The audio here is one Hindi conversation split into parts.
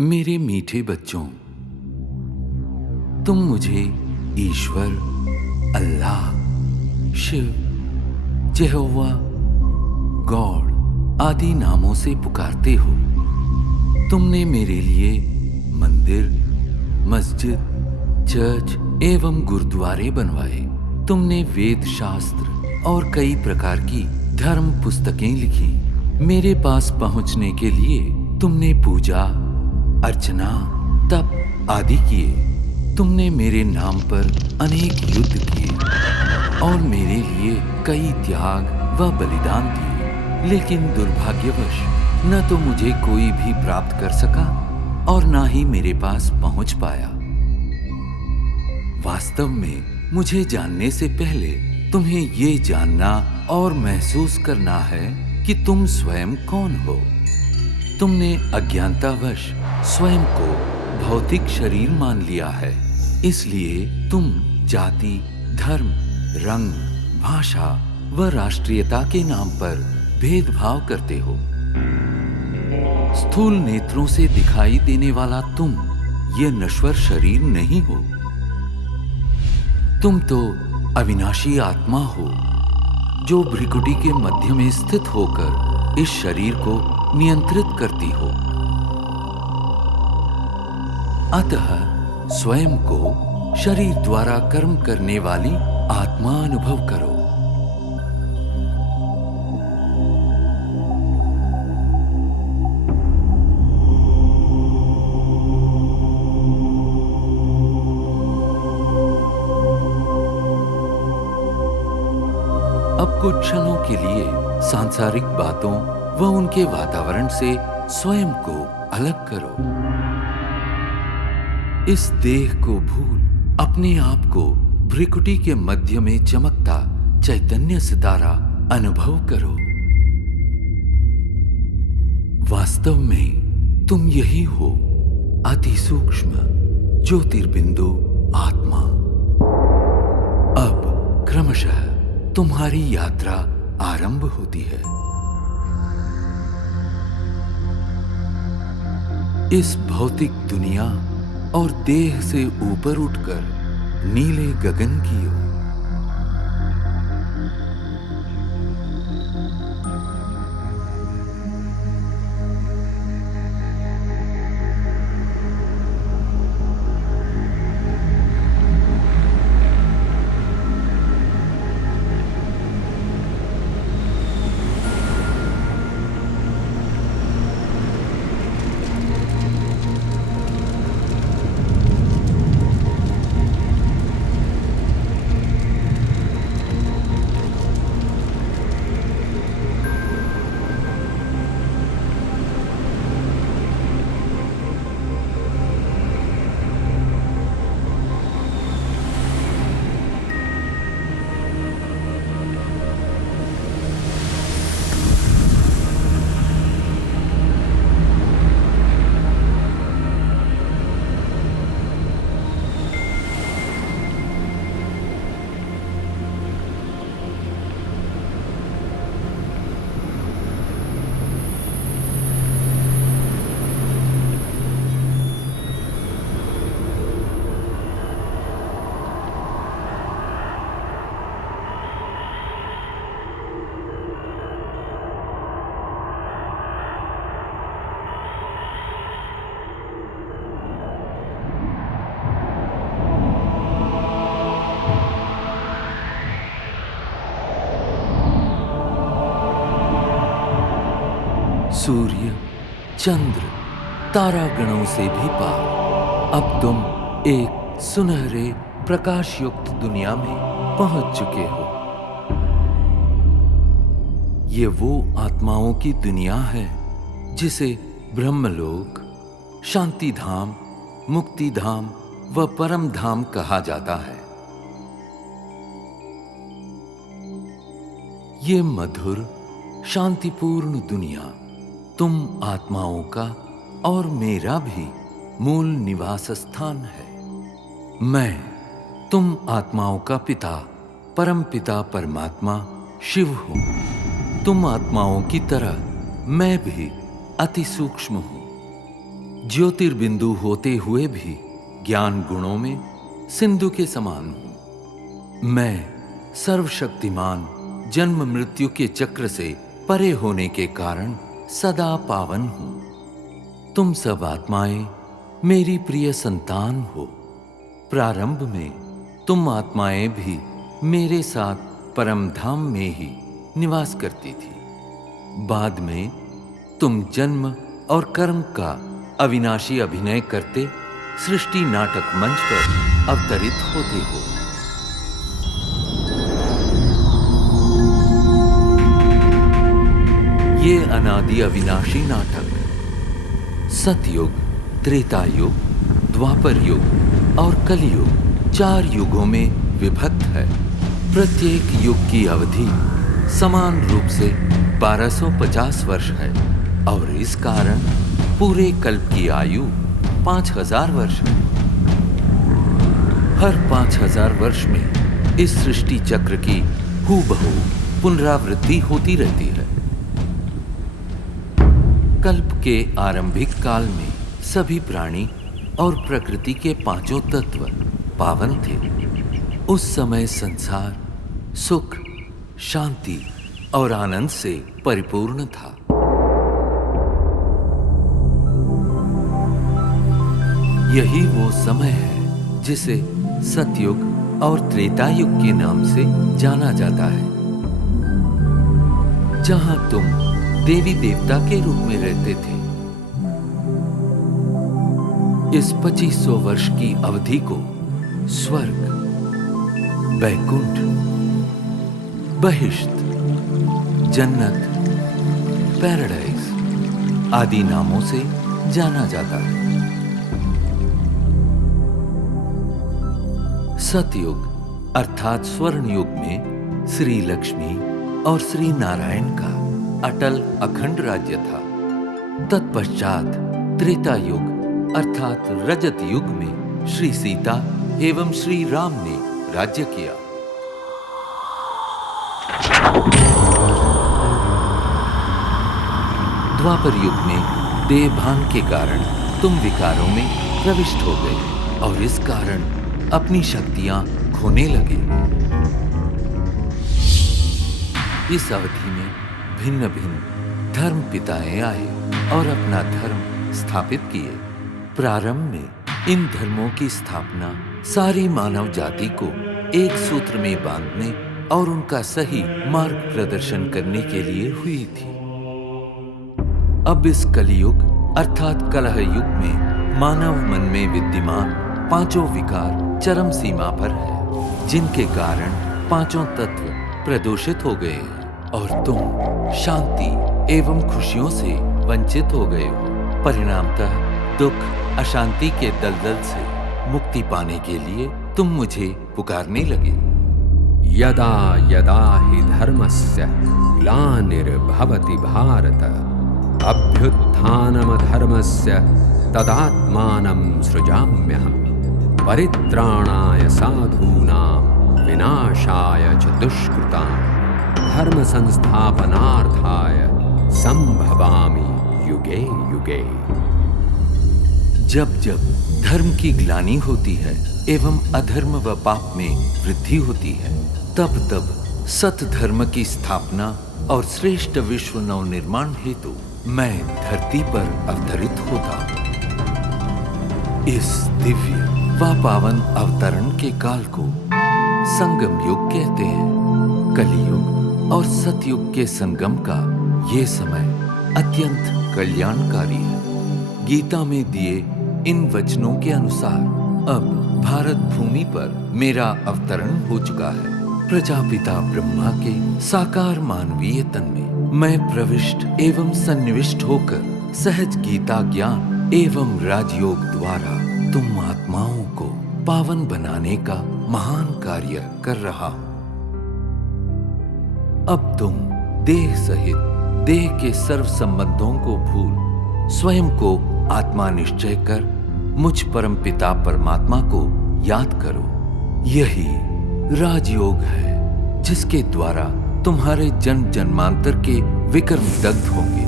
मेरे मीठे बच्चों, तुम मुझे ईश्वर, अल्लाह, शिव, यहोवा, गॉड आदि नामों से पुकारते हो। तुमने मेरे लिए मंदिर, मस्जिद, चर्च एवं गुरुद्वारे बनवाए। तुमने वेद शास्त्र और कई प्रकार की धर्म पुस्तकें लिखी। मेरे पास पहुंचने के लिए तुमने पूजा, अर्चना, तप आदि किए। तुमने मेरे नाम पर अनेक युद्ध किए और मेरे लिए कई त्याग व बलिदान दिए। लेकिन दुर्भाग्यवश न तो मुझे कोई भी प्राप्त कर सका और ना ही मेरे पास पहुंच पाया। वास्तव में मुझे जानने से पहले तुम्हें ये जानना और महसूस करना है कि तुम स्वयं कौन हो। तुमने अज्ञानतावश स्वयं को भौतिक शरीर मान लिया है, इसलिए तुम जाति, धर्म, रंग, भाषा व राष्ट्रीयता के नाम पर भेदभाव करते हो। स्थूल नेत्रों से दिखाई देने वाला तुम ये नश्वर शरीर नहीं हो। तुम तो अविनाशी आत्मा हो, जो भ्रिकुटी के मध्य में स्थित होकर इस शरीर को नियंत्रित करती हो। अतः स्वयं को शरीर द्वारा कर्म करने वाली आत्मा अनुभव करो। अब कुछ क्षणों के लिए सांसारिक बातों व उनके वातावरण से स्वयं को अलग करो। इस देह को भूल अपने आप को भ्रिकुटी के मध्य में चमकता चैतन्य सितारा अनुभव करो। वास्तव में तुम यही हो, अति सूक्ष्म ज्योतिर्बिंदु आत्मा। अब क्रमशः तुम्हारी यात्रा आरंभ होती है। इस भौतिक दुनिया और देह से ऊपर उठकर नीले गगन की ओर। सूर्य, चंद्र, तारागणों से भी पार अब तुम एक सुनहरे प्रकाश युक्त दुनिया में पहुंच चुके हो। ये वो आत्माओं की दुनिया है जिसे ब्रह्मलोक, शांति धाम, मुक्ति धाम व परम धाम कहा जाता है। ये मधुर, शांतिपूर्ण दुनिया तुम आत्माओं का और मेरा भी मूल निवास स्थान है। मैं तुम आत्माओं का पिता, परम पिता परमात्मा शिव हूं। तुम आत्माओं की तरह मैं भी अति सूक्ष्म हूं। ज्योतिर्बिंदु होते हुए भी ज्ञान गुणों में सिंधु के समान हूं। मैं सर्वशक्तिमान जन्म मृत्यु के चक्र से परे होने के कारण सदा पावन हूं। तुम सब आत्माएं मेरी प्रिय संतान हो। प्रारंभ में तुम आत्माएं भी मेरे साथ परम धाम में ही निवास करती थी। बाद में तुम जन्म और कर्म का अविनाशी अभिनय करते सृष्टि नाटक मंच पर अवतरित होते हो। ये अनादि अविनाशी नाटक सतयुग, त्रेता युग, द्वापर युग और कलियुग 4 युगों में विभक्त है। प्रत्येक युग की अवधि समान रूप से 1250 वर्ष है और इस कारण पूरे कल्प की आयु 5000 वर्ष है। हर 5000 वर्ष में इस सृष्टि चक्र की हूबहू पुनरावृत्ति होती रहती है। कल्प के आरंभिक काल में सभी प्राणी और प्रकृति के 5 तत्व पावन थे। उस समय संसार सुख, शांति और आनंद से परिपूर्ण था। यही वो समय है जिसे सतयुग और त्रेता युग के नाम से जाना जाता है, जहां तुम देवी देवता के रूप में रहते थे। इस 2500 वर्ष की अवधि को स्वर्ग, वैकुंठ, बहिश्त, जन्नत, पैराडाइज आदि नामों से जाना जाता है। सतयुग अर्थात स्वर्ण युग में श्री लक्ष्मी और श्री नारायण का अटल अखंड राज्य था। तत्पश्चात त्रेता युग अर्थात रजत युग में श्री सीता एवं श्री राम ने राज्य किया। द्वापर युग में देहभान के कारण तुम विकारों में प्रविष्ट हो गए और इस कारण अपनी शक्तियां खोने लगे। इस अवधि में भिन्न भिन्न धर्म पिताएं आए और अपना धर्म स्थापित किए। प्रारंभ में इन धर्मों की स्थापना सारी मानव जाति को एक सूत्र में बांधने और उनका सही मार्ग प्रदर्शन करने के लिए हुई थी। अब इस कलियुग अर्थात कलह युग में मानव मन में विद्यमान 5 विकार चरम सीमा पर है, जिनके कारण 5 तत्व प्रदूषित हो गए और तुम शांति एवं खुशियों से वंचित हो गए हो। परिणामतः दुख, अशांति के दलदल से मुक्ति पाने के लिए तुम मुझे पुकारने लगे। यदा यदा हि धर्मस्य ग्लानिर्भवति भारत अभ्युत्थानमधर्मस्य तदात्मानं सृजाम्यहम् परित्राणाय साधूनां विनाशाय च दुष्कृतां धर्म संस्थापनार्थाय संभवामि युगे युगे। जब जब धर्म की ग्लानि होती है एवं अधर्म व पाप में वृद्धि होती है, तब तब सत धर्म की स्थापना और श्रेष्ठ विश्व नवनिर्माण हेतु मैं धरती पर अवतरित होता। इस दिव्य व पावन अवतरण के काल को संगम युग कहते हैं। कलियुग और सतयुग के संगम का ये समय अत्यंत कल्याणकारी है। गीता में दिए इन वचनों के अनुसार अब भारत भूमि पर मेरा अवतरण हो चुका है। प्रजापिता ब्रह्मा के साकार मानवीय तन में मैं प्रविष्ट एवं सन्निविष्ट होकर सहज गीता ज्ञान एवं राजयोग द्वारा तुम आत्माओं को पावन बनाने का महान कार्य कर रहा हूं। अब तुम देह सहित देह के सर्व संबंधों को भूल स्वयं को आत्मा निश्चय कर मुझ परम पिता परमात्मा को याद करो। यही राजयोग है जिसके द्वारा तुम्हारे जन्म जन्मांतर के विकर्म दग्ध होंगे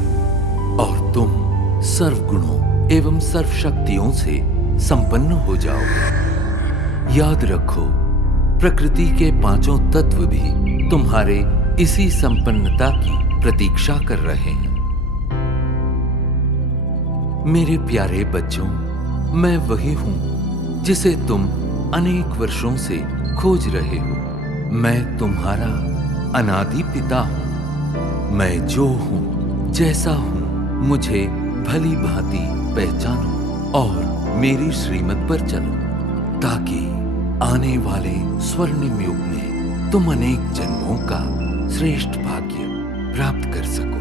और तुम सर्वगुणों एवं सर्वशक्तियों से संपन्न हो जाओगे। याद रखो, प्रकृति के पांचों तत्व भी तुम्हारे इसी संपन्नता की प्रतीक्षा कर रहे हैं। मेरे प्यारे बच्चों, मैं वही हूं जिसे तुम अनेक वर्षों से खोज रहे हो। मैं तुम्हारा अनादि पिता हूं। मैं जो हूं, जैसा हूं, मुझे भली भांति पहचानो और मेरी श्रीमत पर चलो, ताकि आने वाले स्वर्णिम युग में तुम अनेक जन्मों का श्रेष्ठ भाग्य प्राप्त कर सको।